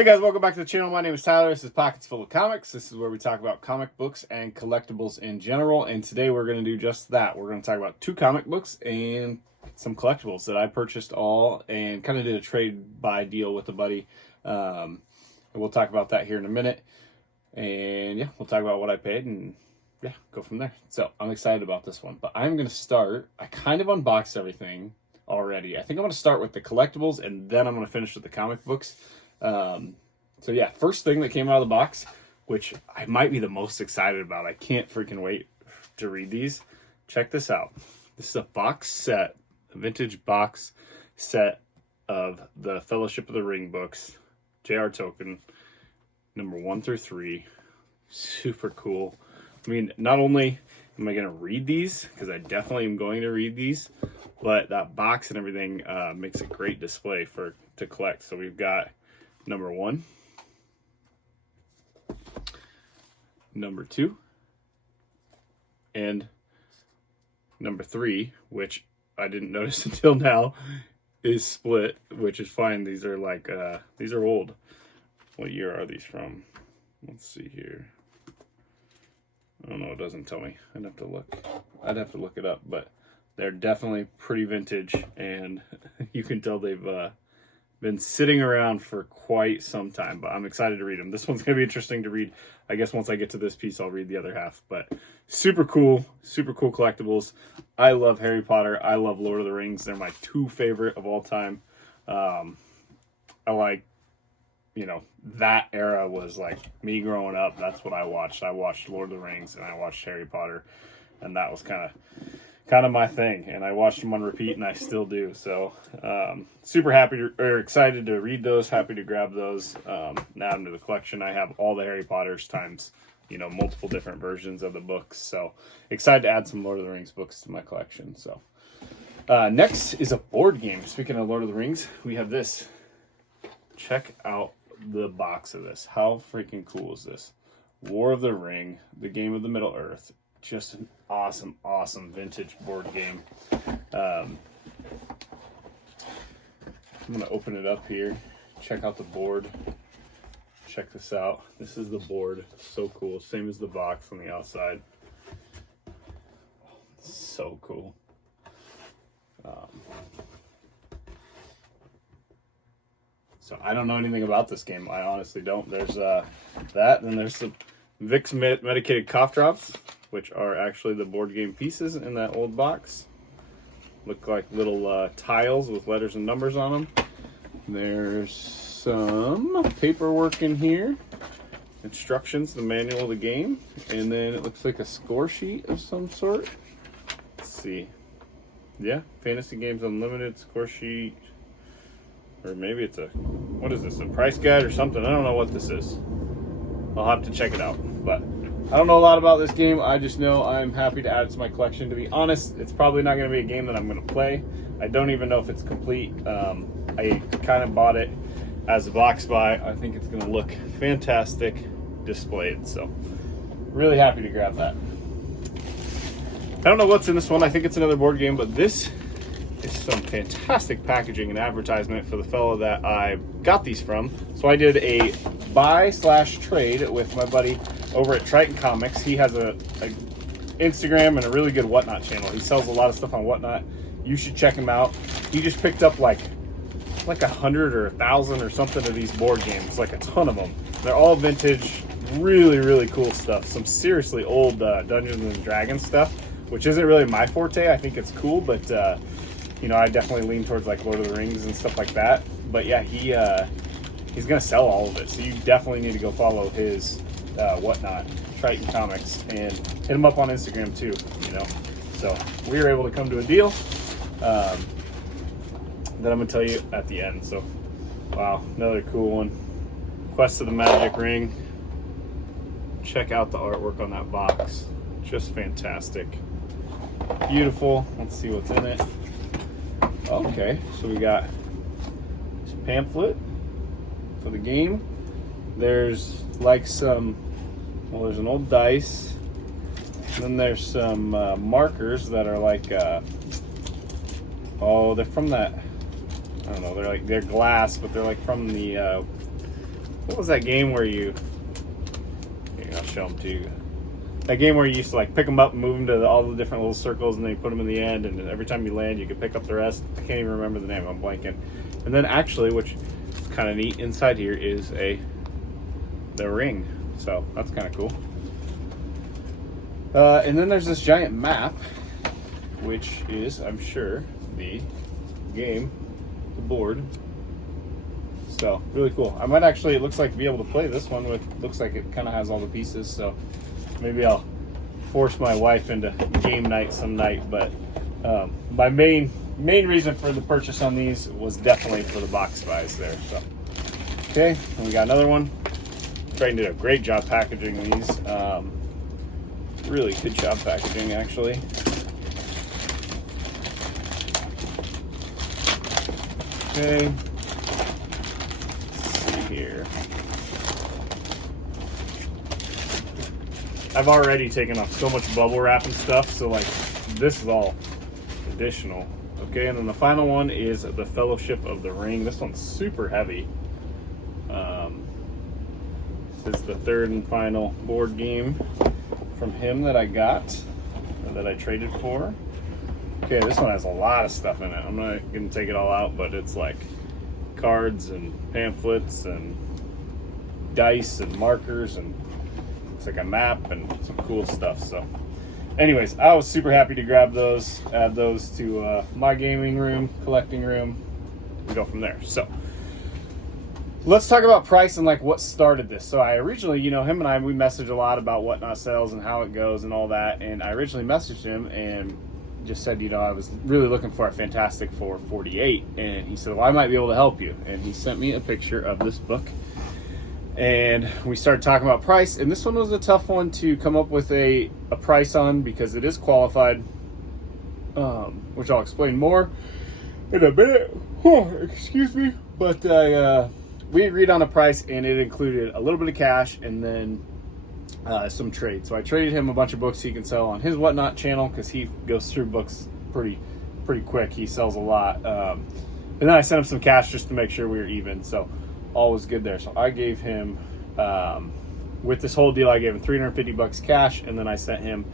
Hey guys, welcome back to the channel. My name is Tyler. This is Pockets Full of Comics. This is where we talk about comic books and collectibles in general. And today we're going to do just that. We're going to talk about 2 comic books and some collectibles that I purchased all and kind of did a trade buy deal with a buddy. And we'll talk about that here in a minute. And yeah, we'll talk about what I paid and yeah, go from there. So I'm excited about this one. But I'm going to start. I kind of unboxed everything already. I think I'm going to start with the collectibles and then I'm going to finish with the comic books. So yeah, first thing that came out of the box, which I might be the most excited about. I can't freaking wait to read these. Check this out. This is a box set, a vintage box set of the Fellowship of the Ring books, J.R. Tolkien, number 1 through 3. Super cool. I mean, not only am I going to read these, because I definitely am going to read these, but that box and everything makes a great display to collect. So we've got number 1, number 2, and number 3, which I didn't notice until now, is split, which is fine. These are like, these are old. What year are these from? Let's see here. I don't know, it doesn't tell me. I'd have to look it up, but they're definitely pretty vintage, and you can tell they've been sitting around for quite some time, but I'm excited to read them. This one's going to be interesting to read. I guess once I get to this piece, I'll read the other half, but super cool collectibles. I love Harry Potter. I love Lord of the Rings. They're my 2 favorite of all time. I like, you know, that era was like me growing up. That's what I watched. I watched Lord of the Rings and I watched Harry Potter, and that was kind of my thing, and I watched them on repeat and I still do. So super excited to read those, happy to grab those, now into the collection. I have all the Harry Potters times, you know, multiple different versions of the books, so excited to add some Lord of the Rings books to my collection. So next is a board game. Speaking of Lord of the Rings, we have this. Check out the box of this. How freaking cool is this? War of the Ring, the Game of the Middle Earth. Just an awesome vintage board game. I'm going to open it up here. Check out the board. Check this out. This is the board. So cool. Same as the box on the outside. So cool. So I don't know anything about this game. I honestly don't. There's that, and there's some Vicks medicated cough drops, which are actually the board game pieces in that old box. Look like little tiles with letters and numbers on them. There's some paperwork in here. Instructions, the manual of the game. And then it looks like a score sheet of some sort. Let's see. Yeah, Fantasy Games Unlimited score sheet. Or maybe it's what is this, a price guide or something? I don't know what this is. I'll have to check it out. But I don't know a lot about this game. I just know I'm happy to add it to my collection. To be honest, it's probably not going to be a game that I'm going to play. I don't even know if it's complete. I kind of bought it as a box buy. I think it's going to look fantastic displayed. So really happy to grab that. I don't know what's in this one. I think it's another board game, but this is some fantastic packaging and advertisement for the fellow that I got these from. So I did a buy/trade with my buddy over at Triton Comics. He has a Instagram and a really good Whatnot channel. He sells a lot of stuff on Whatnot. You should check him out. He just picked up like 100 or 1,000 or something of these board games, like a ton of them. They're all vintage, really cool stuff. Some seriously old Dungeons and Dragons stuff, which isn't really my forte. I think it's cool, but you know, I definitely lean towards like Lord of the Rings and stuff like that. But yeah, he's gonna sell all of it, so you definitely need to go follow his Whatnot, Triton Comics, and hit him up on Instagram too, you know. So we were able to come to a deal that I'm gonna tell you at the end. So wow, another cool one. Quest of the Magic Ring. Check out the artwork on that box. Just fantastic. Beautiful. Let's see what's in it. Okay, so we got this pamphlet for the game. There's like some, well, there's an old dice. And then there's some markers that are like, oh, they're from that, I don't know, they're glass, but they're like from the what was that game where you, here, I'll show them to you. That game where you used to like pick them up and move them to all the different little circles, and then you put them in the end, and then every time you land, you could pick up the rest. I can't even remember the name. I'm blanking. And then actually, which is kind of neat, inside here is the ring. So that's kind of cool. And then there's this giant map, which is, I'm sure, the game, the board. So really cool. I might actually, it looks like, be able to play this one with, looks like it kind of has all the pieces. So maybe I'll force my wife into game night some night. But my main reason for the purchase on these was definitely for the box buys there. So okay, and we got another one. Train did a great job packaging these. Really good job packaging, actually. Okay, let's see here. I've already taken off so much bubble wrap and stuff, so like this is all additional. Okay, and then the final one is the Fellowship of the Ring. This one's super heavy. This is the third and final board game from him that I got, or that I traded for. Okay, this one has a lot of stuff in it. I'm not gonna take it all out, but it's like cards and pamphlets and dice and markers, and it's like a map and some cool stuff. So anyways, I was super happy to grab those, add those to my gaming room, collecting room, and go from there. So let's talk about price and like what started this. So I originally, you know, him and I, we messaged a lot about Whatnot Sales and how it goes and all that. And I originally messaged him and just said, you know, I was really looking for a Fantastic Four 48. And he said, well, I might be able to help you. And he sent me a picture of this book. And we started talking about price. And this one was a tough one to come up with a price on, because it is qualified, which I'll explain more in a minute. Oh, excuse me. But we agreed on a price, and it included a little bit of cash and then some trade. So I traded him a bunch of books he can sell on his Whatnot channel, because he goes through books pretty quick. He sells a lot. And then I sent him some cash just to make sure we were even. So all was good there. So I gave him, with this whole deal, I gave him $350 cash, and then I sent him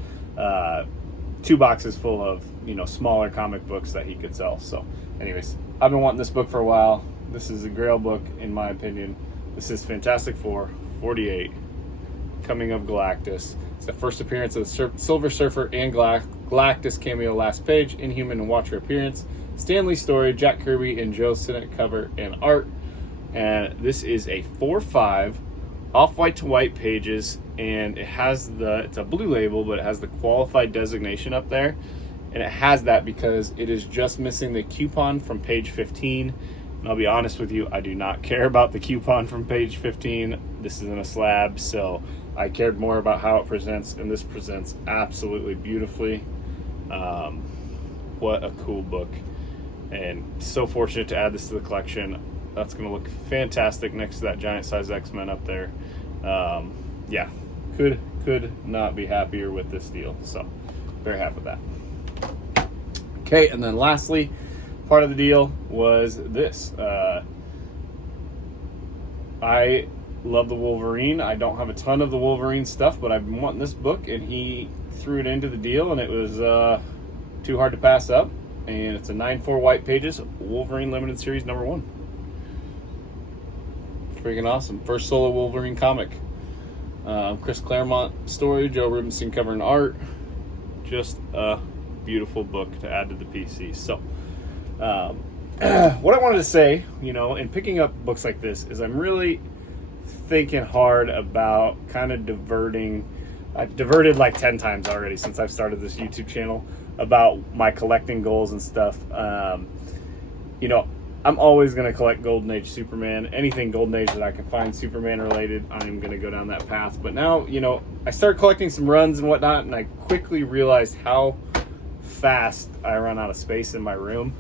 2 boxes full of, you know, smaller comic books that he could sell. So anyways, I've been wanting this book for a while. This is a Grail book, in my opinion. This is Fantastic Four 48, Coming of Galactus. It's the first appearance of the Silver Surfer and Galactus cameo last page, Inhuman and Watcher appearance, Stan Lee story, Jack Kirby and Joe Sinnott cover and art. And this is a 4/5 off-white to white pages, and it has it's a blue label, but it has the qualified designation up there. And it has that because it is just missing the coupon from page 15. And I'll be honest with you, I do not care about the coupon from page 15. This isn't a slab, so I cared more about how it presents, and this presents absolutely beautifully. What a cool book, and so fortunate to add this to the collection. That's going to look fantastic next to that giant size X-Men up there. Yeah, could not be happier with this deal, so very happy with that. Okay, and then lastly, part of the deal was this. I love the Wolverine. I don't have a ton of the Wolverine stuff, but I've been wanting this book, and he threw it into the deal, and it was too hard to pass up. And it's a 9/4 white pages, Wolverine Limited Series #1. Freaking awesome. First solo Wolverine comic. Chris Claremont story, Joe Rubenstein cover and art. Just a beautiful book to add to the PC. So what I wanted to say, you know, in picking up books like this, is I'm really thinking hard about kind of diverting. I've diverted like 10 times already since I've started this YouTube channel about my collecting goals and stuff. You know, I'm always going to collect Golden Age Superman. Anything Golden Age that I can find Superman related, I'm going to go down that path. But now, you know, I started collecting some runs and whatnot, and I quickly realized how fast I run out of space in my room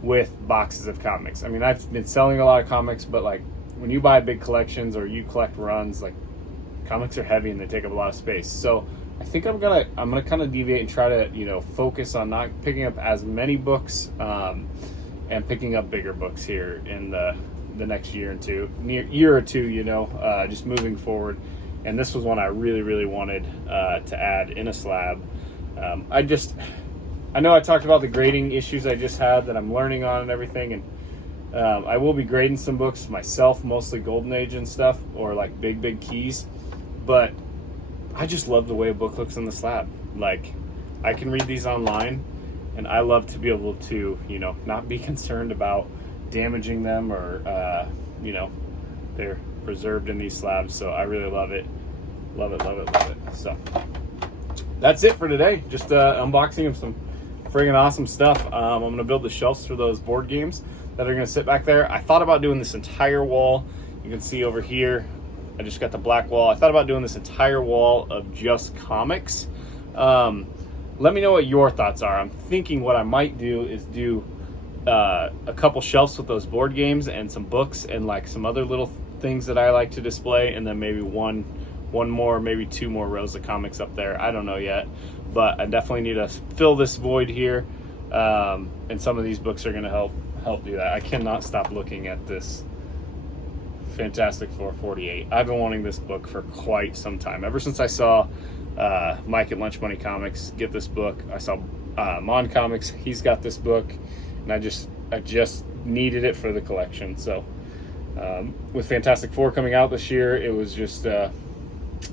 with boxes of comics. I mean, I've been selling a lot of comics, but like when you buy big collections or you collect runs, like comics are heavy and they take up a lot of space. So I think I'm gonna kind of deviate and try to, you know, focus on not picking up as many books and picking up bigger books here in the the next year or two, you know, just moving forward. And this was one I really wanted to add in a slab. I know I talked about the grading issues I just had that I'm learning on and everything, and I will be grading some books myself, mostly Golden Age and stuff, or like big keys, but I just love the way a book looks in the slab. Like, I can read these online, and I love to be able to, you know, not be concerned about damaging them or, you know, they're preserved in these slabs. So I really love it. Love it. So that's it for today. Just unboxing of some friggin' awesome stuff. I'm going to build the shelves for those board games that are going to sit back there. I thought about doing this entire wall. You can see over here, I just got the black wall. I thought about doing this entire wall of just comics. Let me know what your thoughts are. I'm thinking what I might do is do a couple shelves with those board games and some books and like some other little things that I like to display, and then maybe one more, maybe two more rows of comics up there. I don't know yet, but I definitely need to fill this void here, and some of these books are going to help do that. I cannot stop looking at this Fantastic Four 48. I've been wanting this book for quite some time, ever since I saw Mike at Lunch Money Comics get this book. I saw Mon Comics, he's got this book, and I just needed it for the collection. So with Fantastic Four coming out this year, it was just I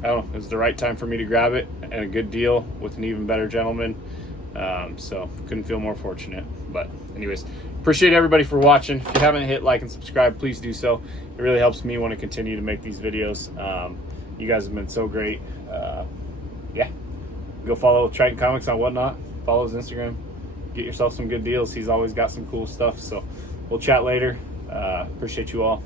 don't know, it was the right time for me to grab it, and a good deal with an even better gentleman. So couldn't feel more fortunate. But anyways, appreciate everybody for watching. If you haven't hit like and subscribe, please do so. It really helps me want to continue to make these videos. You guys have been so great. Yeah, go follow Triton Comics on Whatnot. Follow his Instagram. Get yourself some good deals. He's always got some cool stuff. So we'll chat later. Appreciate you all.